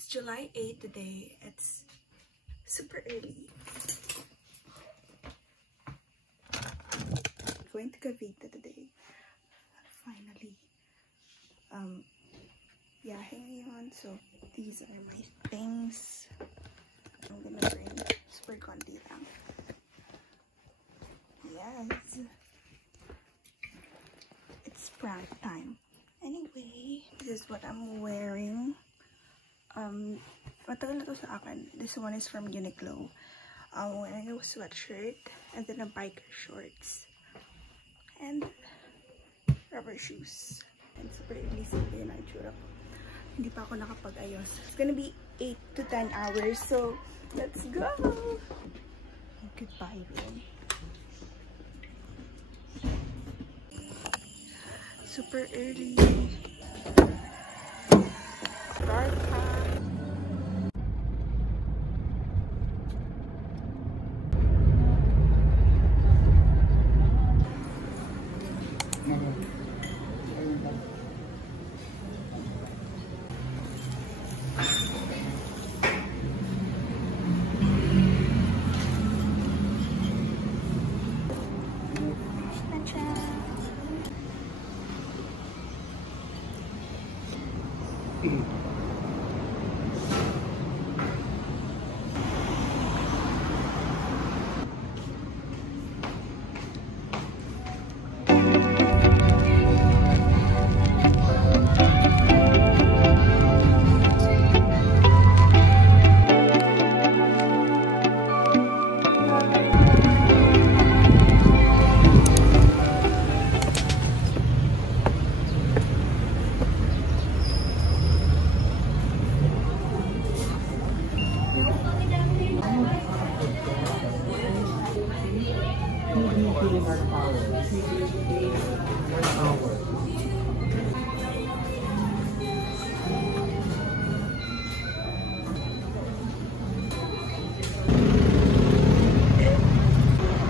It's July 8 today. It's super early. I'm going to Cavite today. Finally. Yeah, hanging on. So these are my things. I'm gonna bring super conti lang. Yes. It's prank time. Anyway, this is what I'm wearing. Matagal na to sa akin. This one is from Uniqlo. I'm wearing a sweatshirt and then a biker shorts and rubber shoes. And super early Sunday na itsura ko. Hindi pa ako nakapag-ayos. It's gonna be 8 to 10 hours. So, let's go! Goodbye, babe. Super early. Dark time.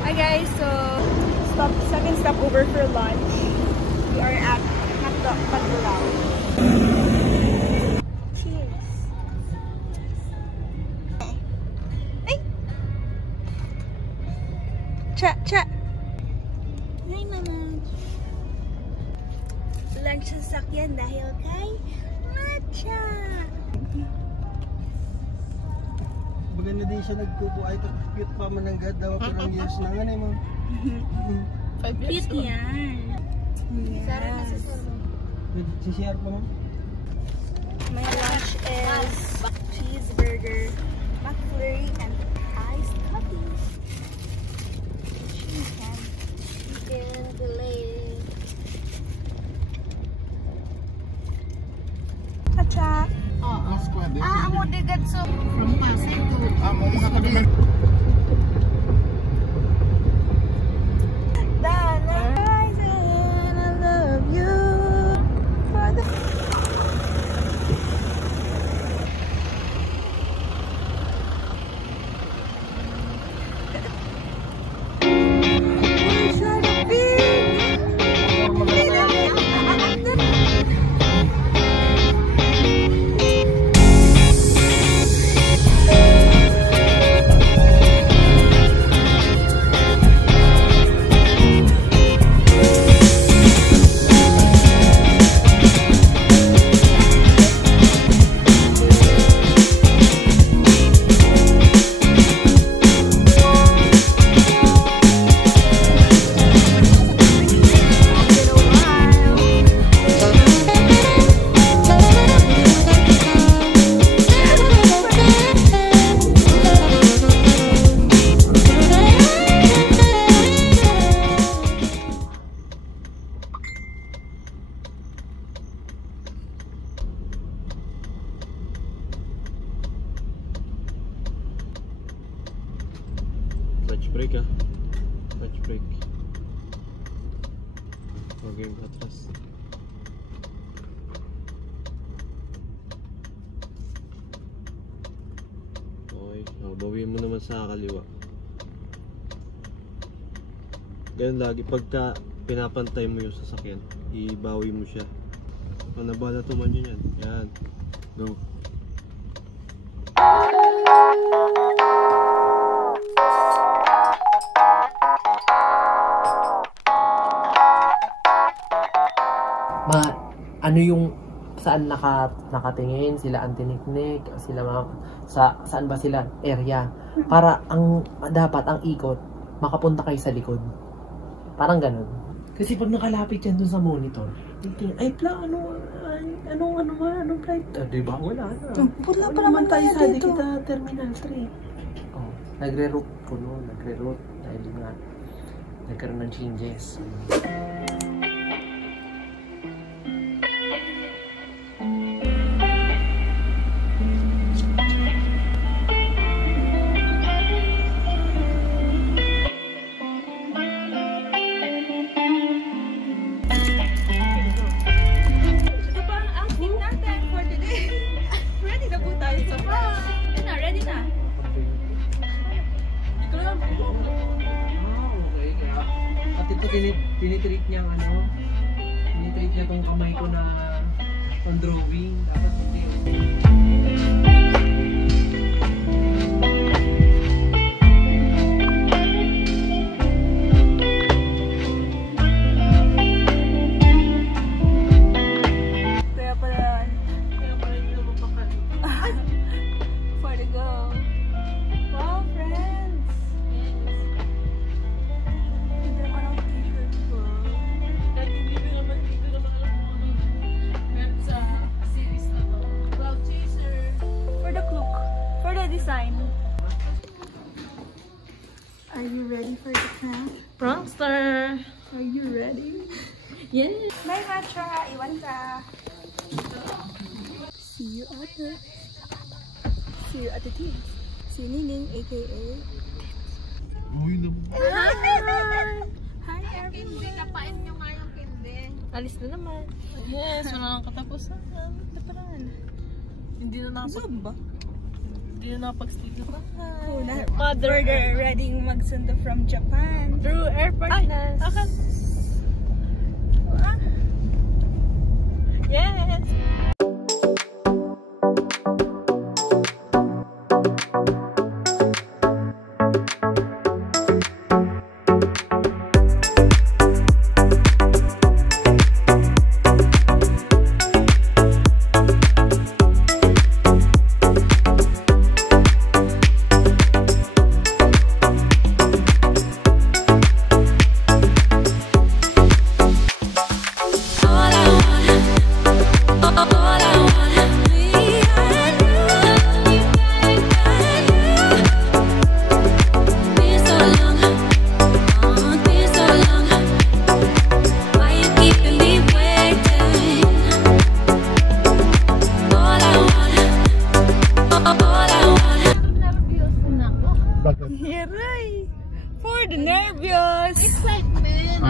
Hi guys, so second stop over for lunch. We are at Hotdog Patulao. Cheers. Hey. Cha. Hi mama. Lunch sa sakyan dahil kay Matcha. Maganda din siya nagkupo ay cute pa man ng ganda parang years na nga mo. 5 years cute yan. Yes. Si share pa mo. My lunch is cheeseburger, McFlurry, and iced coffee. Chicken fillet. Cha. Amo de gatso. From Pasay to amo mga kabilang. Dana, I love you for the. Clutch brake ah. Clutch brake. Okay, yung atras. Okay, bawiin mo naman sa kaliwa. Ganun lagi pagka pinapantay mo yung sasakyan, ibawi mo siya. Kung nabala tuman yun yan. Yan. Go. ano yung saan nakatingin, sila ang tiniknik, sila saan ba sila area. Para dapat ang ikot, makapunta kayo sa likod. Parang ganun. Kasi pag nakalapit yan dun sa monitor, ay anong flight? Diba? Wala na. Pula pa naman tayo dito. Kita Terminal 3. Oh, nagre-route ko no, nagre-route dahil nga nagkaroon ng changes. Tinitreat niya tinitreat niya tong kamay ko na on drawing. Dapat hindi. Kaya pala hindi na mapakal. For the go. Wow, friends! Hindi naman ang t-shirt ko. Dati dito naman alam mo meron sa series na to. Cloud Chaser. For the look. For the design. Are you ready for the craft? Prankster. Are you ready? Yes. Bye, Matcha! Iwan ka! See you at the tea. Si Nining, aka... Uy, Hi, everyone! Kapain nyo nga yung kindi. Alis na naman. Yes, wala nang katapusan. Hindi na Zumba? Hindi na nakapag-sleep na bahay. Mother ready magsundo from Japan. Through airport na. Yes! Hiray! For the nervyos! Excitement!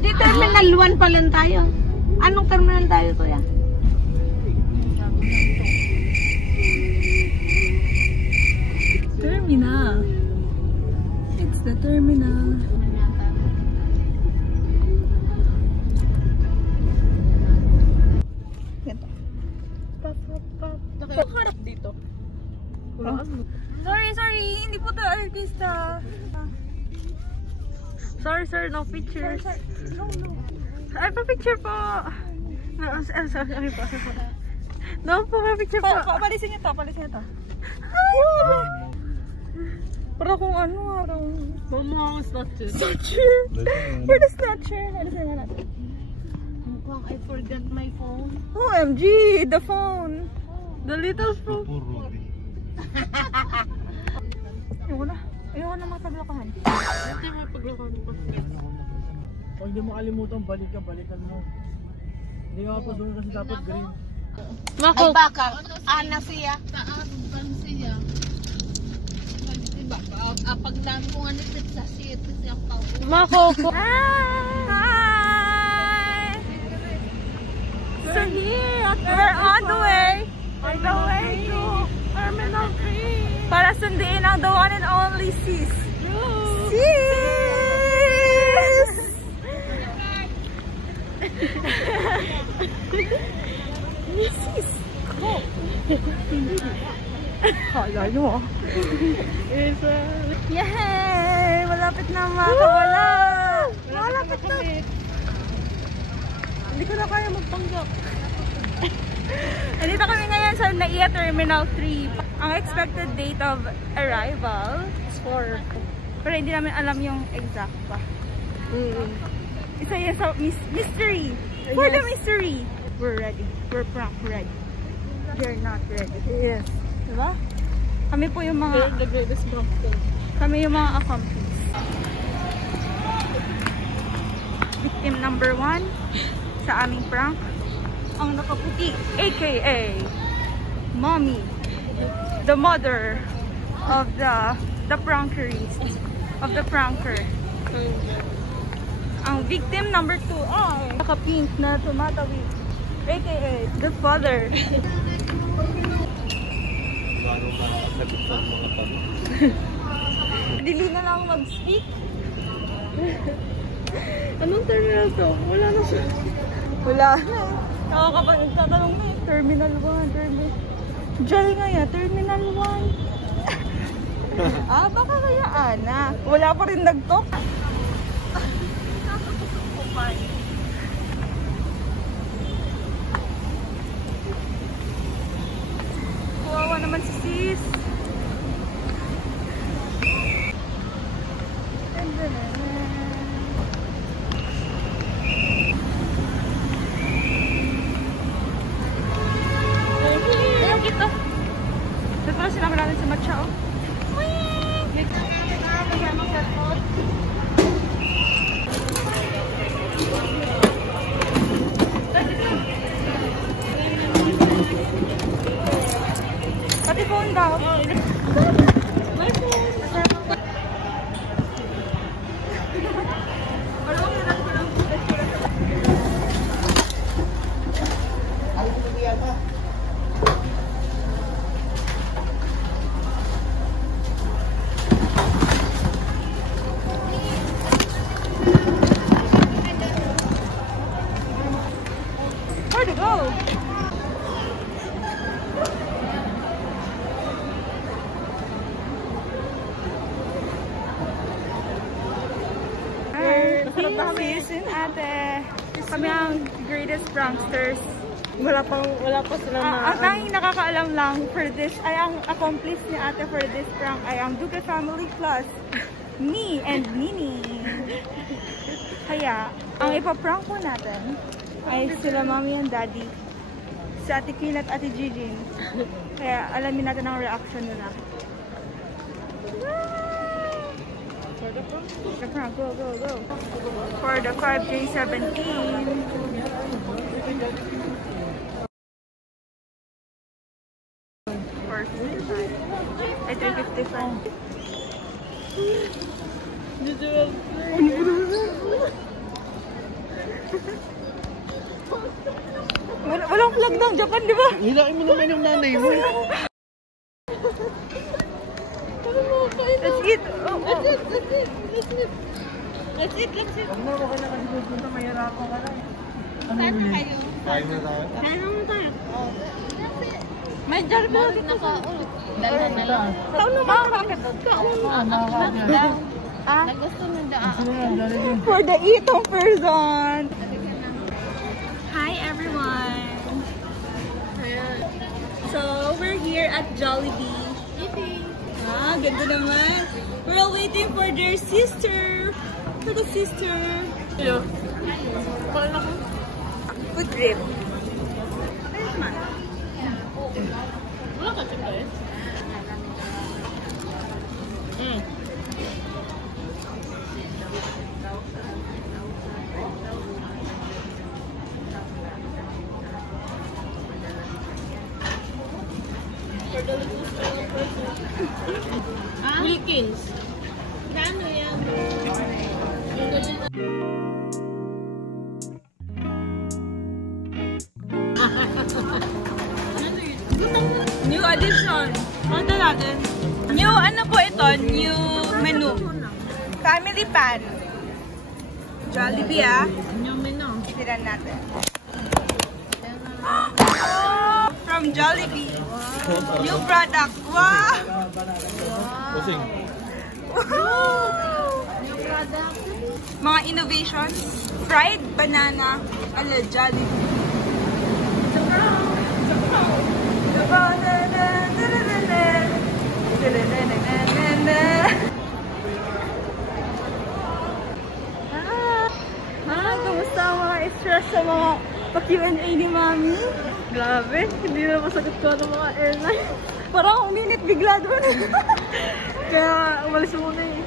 Di Terminal 1 pa lang tayo. Anong terminal tayo, kuya? Terminal. It's the terminal. Nakaharap dito. Sorry, hindi po tayo artista. Sorry sir, no pictures. No. Ay, pa-picture po! No, sorry po. No po, pa-picture po. Palisin niyo to. Para kung ano, parang... Mama, snatcher. For the snatcher. Alisin nga natin. I forgot my phone. OMG, the phone. The little phone. Ayoko na magpaglokohan. Hindi mo paglakan mo. Huwag hindi mo kalimutan, balikan mo. Hindi ka pa doon kasi dapat green. Ay baka, ana siya. Taan siya. Diba, pag dami ko nga nipit sa seat, siya pa. Makoko. Hi! So here, we're on the way. On the way to Terminal 3. Para sundiin ang the one and only sis. Sis! Sis! Ko! Hala nyo ah. Yay! Malapit na makawala! Malapit na. Hindi ko na kaya magpanggap. Nandito kami ngayon sa NAIA Terminal 3. Ang expected date of arrival is 4. Pero hindi namin alam yung exact pa. Isa yan sa mystery. For the mystery. We're ready. We're prank ready. You're not ready. Yes. Diba? Kami po yung mga... The greatest prank. Kami yung mga accomplice. Victim number 1 sa aming prank. Ang nakaputi, aka Mommy, the mother of the prankerist, of the pranker. Ang victim number 2 ay naka-pink na tumatawid, aka the father. Dili na lang mag-speak. Anong terminal to? Wala na siya. Wala na. Nakakapag nagtatanong na eh. Terminal 1, Terminal... Diyan nga yan, Terminal 1. Baka kaya Ana. Wala pa rin nag-talk. Kawawa naman si sis. Sinama natin si Matcha, oh. Pati phone daw. My phone. Where to go? Sis and ate. Kami ang greatest pranksters. Wala pa sila na. Ang tanging nakakaalam lang for this, ay ang accomplice ni ate for this prank ay ang Duque family plus me and Nini. Kaya, ang ipaprank po natin ay sila mommy and daddy, si ate Queen at ate Jijin. Kaya alamin natin ang reaction nila. The prank, go, go, go. For the 5J17. For 55. Ay, 355. Walang flag ng Japan, di ba? Hilain mo naman yung nanay mo. Let's eat. Oh, oh. Let's eat. Huwag mo ako na kasi pupunta, mahirapan ka na. Saan na kayo? Kain na tayo. Saan na tayo? May Jollibee dito sa... Dala na lang. Saan na makakakit? Nagusto mo daan. For the itong person. Hi everyone. So we're here at Jollibee. Ganda naman. We're all waiting for their sister. For the sister. Yeah. Food trip. Wala ka siya guys. Wilkins. Ano yan? New addition. Ano natin? New ano po ito? New menu. Family pan. Jollibee Yung menu. Tiran natin. From Jollibee. New product. Wow! Pusing. Wow! Yung product. mga innovations. Fried banana ala Jollibee. Kamusta ang mga stress sa mga pa-Q&A ni Mami? Grabe, hindi na masagot ko ng mga airline. Parang uminit bigla doon. Kaya umalis muna eh.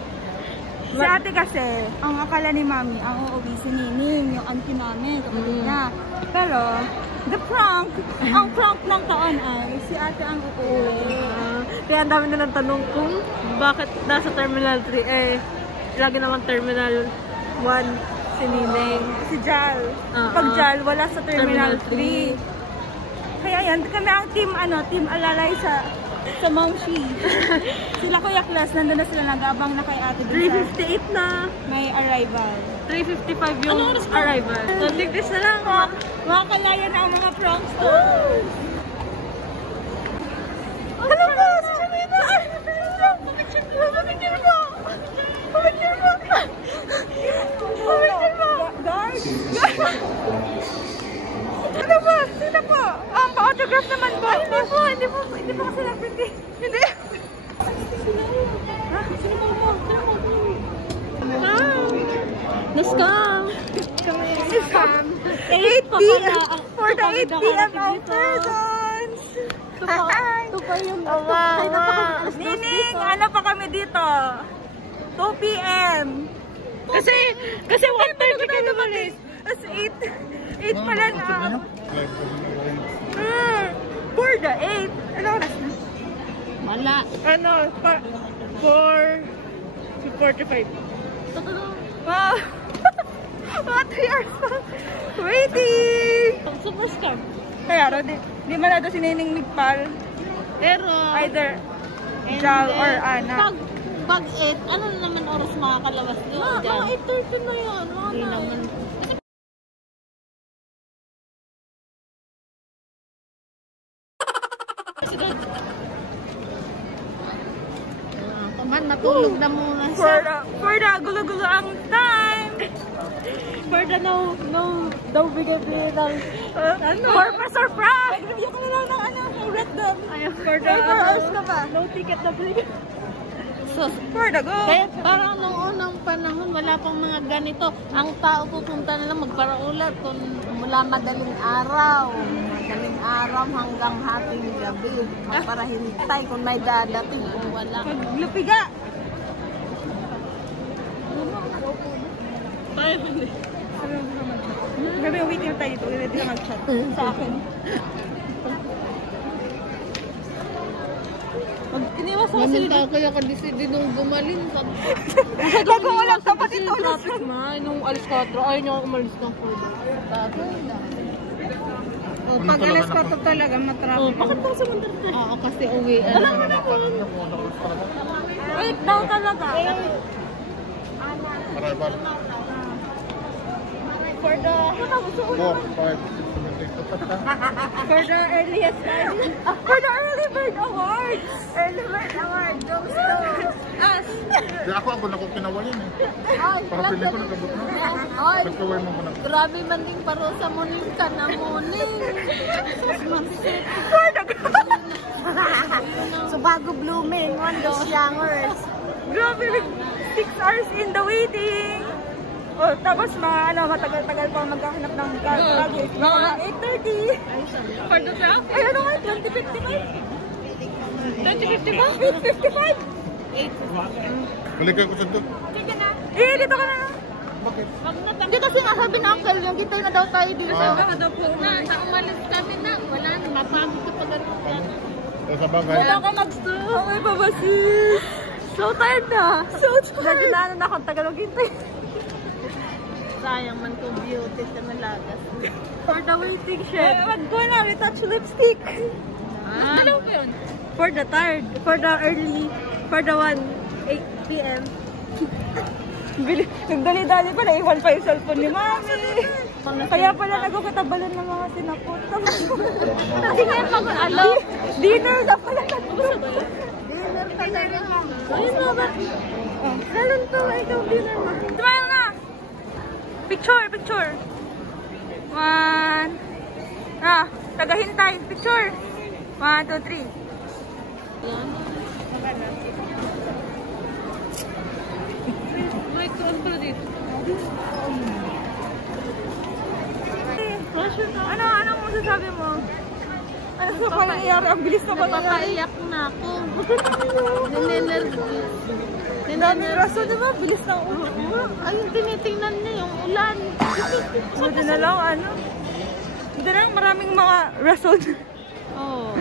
Si ate kasi, ang akala ni Mami, ang uuwi si Nining, yung auntie namin, kapatid niya. Pero, the prank, ang prank ng taon ay si ate ang uuwi. Kaya ang dami na ng tanong kung bakit nasa Terminal 3 eh. Lagi naman Terminal 1 si Nineng. Si Jal. Pag Jal, wala sa Terminal 3. Kaya yan, kami ang team, team alalay sa Mangshi. Sila Kuya Klas, nandun na sila nag-abang na kay ate. 3:58 na. May arrival. 3:55 yung arrival. So, tigris na lang. Makakalaya na ang mga pranks. Ano ba? Si Jamina! Ay, pamicture mo! Pamicture mo! Pamicture mo! Pamicture mo! Guard! Ano ba? Sino po? Pa-autograph naman po. Hindi po kasi nagpindi. Hindi. Sino mo? Na-scam! Scam. 8 p.m. For the 8 p.m. out persons. Hi! Ito pa yung Nining, ano pa kami dito? 2 p.m. Kasi 1:30 ka naman eh. Tapos 8 pala na. For the 8. Ano oras na? Wala. 4:45. Wow! Mga 3 hours pa. Waiting! Super scam. Kaya di man na si Nining Migpal. Pero, Either Jal or Ana. Pag 8, ano naman oras makakalabas doon? Mga 8:30 na yun. Hindi naman. Matulog na muna siya. For the gulo-gulo ang time. For the no bigay ng For surprise. Bigyan ko na lang ng red dog. for the 4 hours ka pa. no ticket na bigay. So, For the go. kaya parang nung unang panahon wala pang mga ganito. Ang tao pupunta na lang magparaulat kung mula madaling araw hanggang hating gabi para hintay kung may dadating kung wala. Lupiga. Gabi waiting tayo dito. Ready na mag-chat sa akin. Iniwas ako sila. Kaya ka-decide nung gumaling. Nag-uulap dapat ito. Traffic na. Nung alis 4, ayaw niya umalis ng 4. Pag alas 4 talaga matraffic. Bakit pa sa Mandar? Oo, kasi uwi. Alam mo na kung. 8 daw talaga. Arrival. For the For the earliest ride. For the early bird awards. Early bird award goes to us. Di ako na ko kinawayan eh. Para piling ko nagabot na. Ay, Nagkaway mo ko na. grabe man din parusa mo ning ka na muning. For the So bago blooming on those youngers. Grabe, 6 hours in the waiting. Oh, tapos mga matagal-tagal pa maghahanap ng luggage. Mga 8:30. For the traffic? Ay, ano nga, 20:55? 20:55? 8:55? Balik kayo ko sa doon. Sige na. Dito ka na. Bakit? Hindi kasi nga sabi ng uncle, yung kitay na daw tayo dito. Na umalis kami na. Wala na. Mapagod ka pa ganun. Sa bagay. Wala ka mag-stop. Ay, babasis. So tired na. So tired. Nagdinaanan na akong tagal maghintay. Sayang man kung beauty sa malagas. For the waiting shed. Wag ko na, retouch lipstick. Ano ba yun? For the tired. For the early. For the 8 p.m. Nagdali-dali pa, naiwan pa yung cellphone ni Mami. Kaya pala nagkakatabalan ng mga sinapot. Kasi ngayon mag-alaw. Dinner na pala. Dinner pala. Ayun nga ba? Salon to, ikaw dinner mo. Smile na! Picture, picture. 1. Tagahintay. Picture. 1, 2, 3. Anong masasabi mo? Ano sa pangyayari? Ang bilis na ba? Napapaiyak na ako. Ninenervous. Daming raso, diba? Bilis na ulan. Ayun, tinitingnan niya yung ulan. Buti na lang, ano? Buti na lang maraming mga rason. Oo.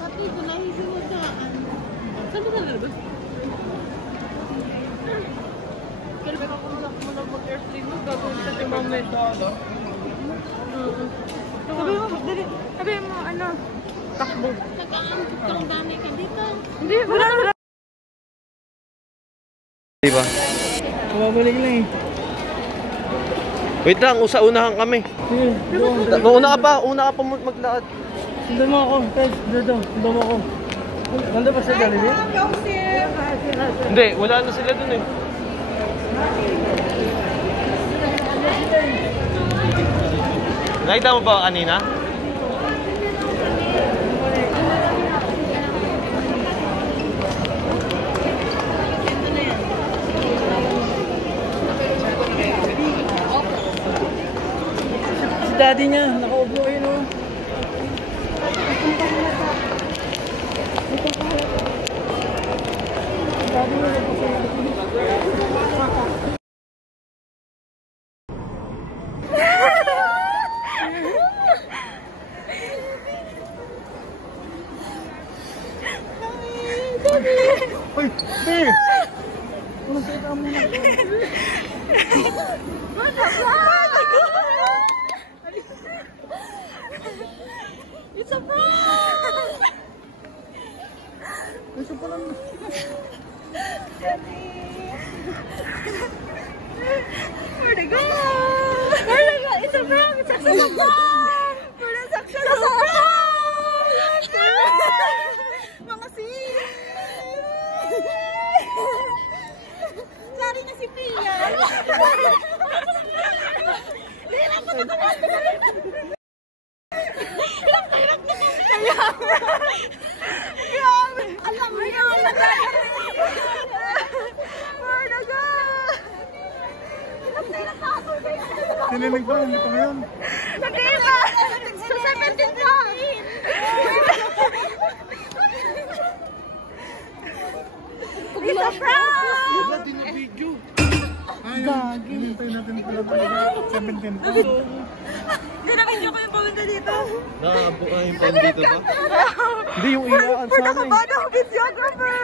Pati ko nahising mo sa saan ba nalabas? Pero kung mo na mag-airplane mo, gagawin sa timang medyo. Sabi mo, ano? Takbo. Nag-aangkot kang dami ka dito. Hindi, wala. Diba? Bumabalik lang eh. Wait lang, unahan kami. Una ka pa maglakad. Sundan mo ako, guys. Sundan mo ako. Nandun ba sa Jollibee? Hindi, wala na sila dun eh. Nakita mo ba kanina? Si daddy niya, nakaupo yun oh. Uy, babe! It's a prank! Gusto pa lang. Where'd it go? Where'd it go? It's a prank! It's a prank! Where'd it suction? It's a prank! Mga sis! Sorry na si Pia! Hirap ko na kami! Alam mo yun! Where'd it go? Tininig ba? Hindi pa ngayon. Hindi ba? Sa 17 lang! It's a prank! Wala din yung video. Gagi. Hinintay natin pala talaga. 17 pa. Hindi na video ko yung pamunta dito. Nakakabuka yung pang dito ba? Hindi, yung iyaan We're sana eh. nakabado ako videographer!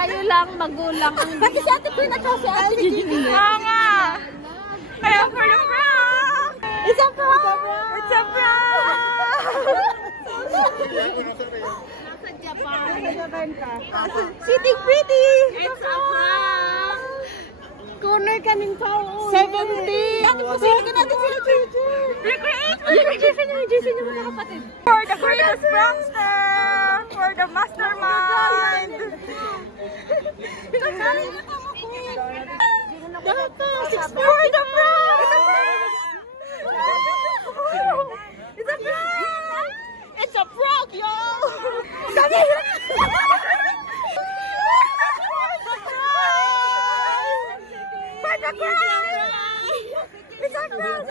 Kayo lang, magulang. Pati si Ate Queen at si Ate Gigi. Oo nga! Kaya for the prank! It's a prank! It's a prank! Nasa Japan. Sitting pretty! It's a prank! Corner ka ng tao. 70! Ate po, sino ka natin sila Gigi? Recreate! Gigi niyo mga kapatid. For the greatest prankster! For the mastermind! For the prank! It's a prank! It's a prank, y'all! Dami! For the cry! It's a prank!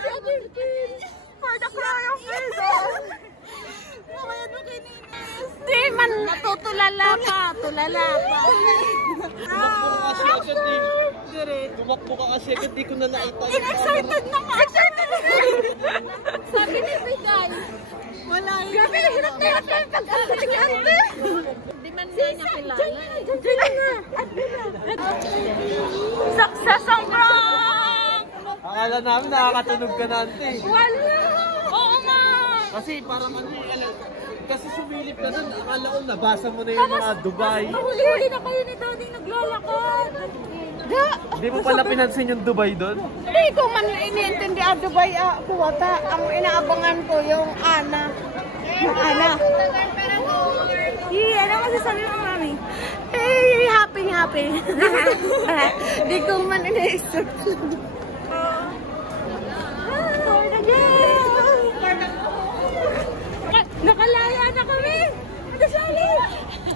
For the cry of Jesus! Nakaya mo kay Nines! Di man, tutulala pa. Tulala pa. Tumakbo ka kasi agad di ko na nakita. Excited na nga! Excited na nga! Sabi ni Bigay. Wala yun. Grabe na hirap na hirap na yung pag-arte ni Ante! Di man nga niya kilala. Success ang prank! Akala namin nakakatunog ka na ante. Wala! Oo nga! Kasi parang ano kasi sumilip ka nun, akala ko nabasa mo na yung mga Dubai. Huli-huli na kayo ni Doding naglalakad. Hindi mo pala pinansin yung Dubai doon? Hindi ko man iniintindi ang Dubai kuwata. Ang inaabangan ko yung Ana. Yung Ana. Ano masasabi mo, Mami? Hey, happy. Di ko man ina-expect. For the girl! Nakalaya na kami! Ate Sally!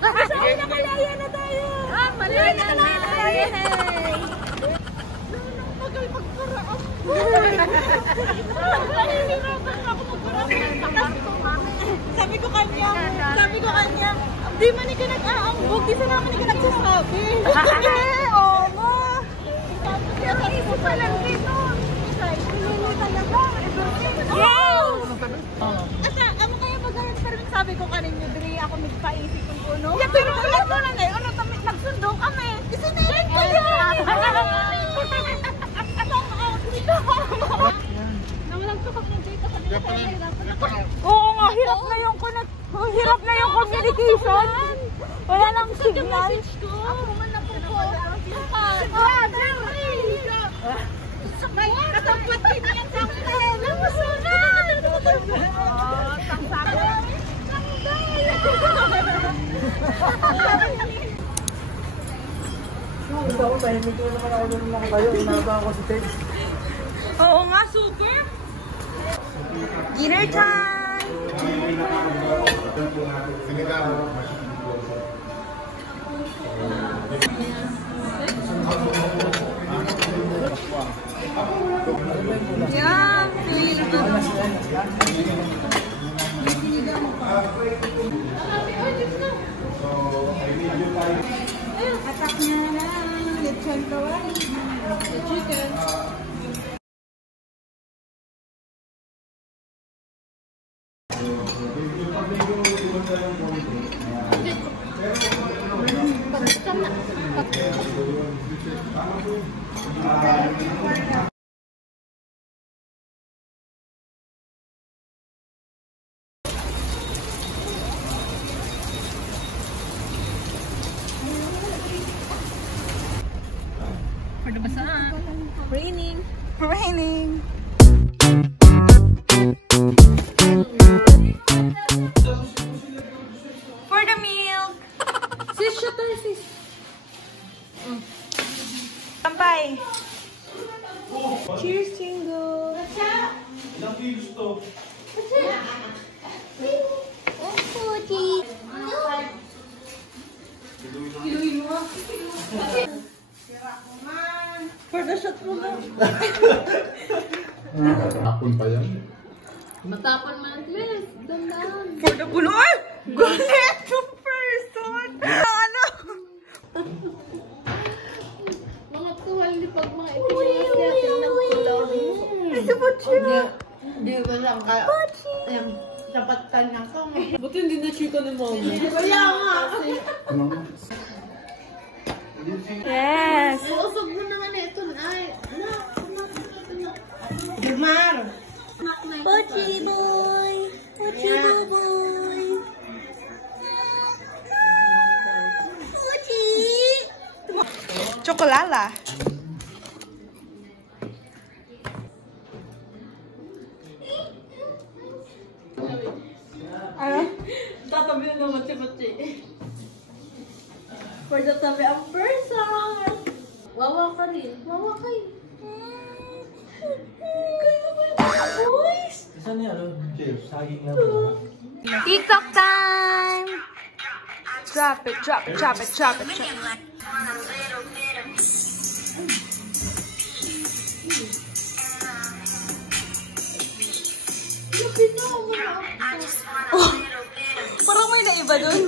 Nakalaya na tayo! Malaya na tayo! Magal magparaan ko! Nahihirapan ako magparaan. Sabi ko kanya, di man ka nag-aambog, di sa naman ka nagsasabi. Oo mo. Sabi ko pala dito. Hindi talaga. Wow! Asa, ano kaya mag-aral pa rin sabi ko kanina, Dre, ako magpaisip kung ano. Yeah, pero wala ko na eh. Ano, nagsundo kami. Isinilig ko yan! Nawalang tukak ng data sa data. Oo nga, hirap na yung communication. Wala nang signal. Ako man na po po. Katapat din yan sa akin. Namusunod! Ito ako, tahimik ko naman ako doon mga kayo. Inaba ako si Ted. Oo nga, super. Dinner time! Yeah, atak na lang. Lechon kawali. Chicken. For the bazaar. Raining. For the milk. Sis, shut up, sis. Kampay. Cheers, Chingo. Ilang kilos to? For the shot mo lang. Hapon pa yan. Matapon man at least. Dandan. For the buloy. Gulit to person. Ano? Mga tuwal ni pag mga ipinyalas natin ng kulaw. Ito po siya. Di ba lang ka? Ayan, sapatan na ka. Buti hindi na chika ni Mommy. Kaya nga. Yes. Usog mo naman ito. Ay, Dumar. Pochi boy. Pochi boy. Pochi. Chocolala. Ano? tatabi na naman si Pachi. For the tabi ang person. Wawa ka rin. Wawa kayo. Boys! Saan niya? Saging nga. TikTok time! Drop it, drop it, drop it, drop it, drop it. Oh, parang may naiba dun.